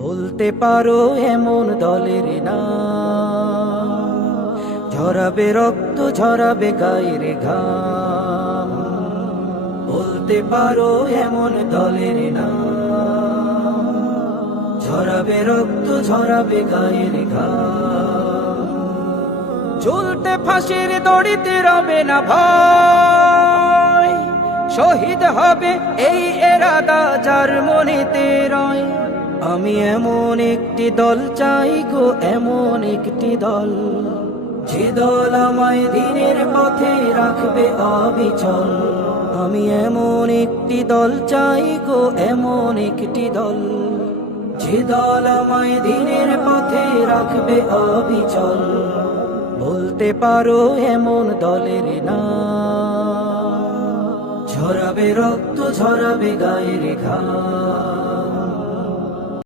বলতে পারো এমন দলের নাম, ঝরাবে রক্ত ঝরাবে গায়ের ঘাম। বলতে পারো এমন দলের নাম, ঝরাবে রক্ত ঝরাবে গায়ের ঘাম। ঝুলতে ফাঁসির দড়িতে রবে না ভয়, শহীদ হবে এই এরাদা যার মনেতে রয়। আমি এমন একটি দল চাই গো, এমন একটি দল, যে দল আমায় দিনের পথে রাখবে অবিচল। আমি এমন একটি দল চাই গো, এমন একটি দল, যে দল আমায় দিনের পথে রাখবে অবিচল। বলতে পারো এমন দলের নাম, ঝরাবে রক্ত ঝরাবে গায়ের ঘাম।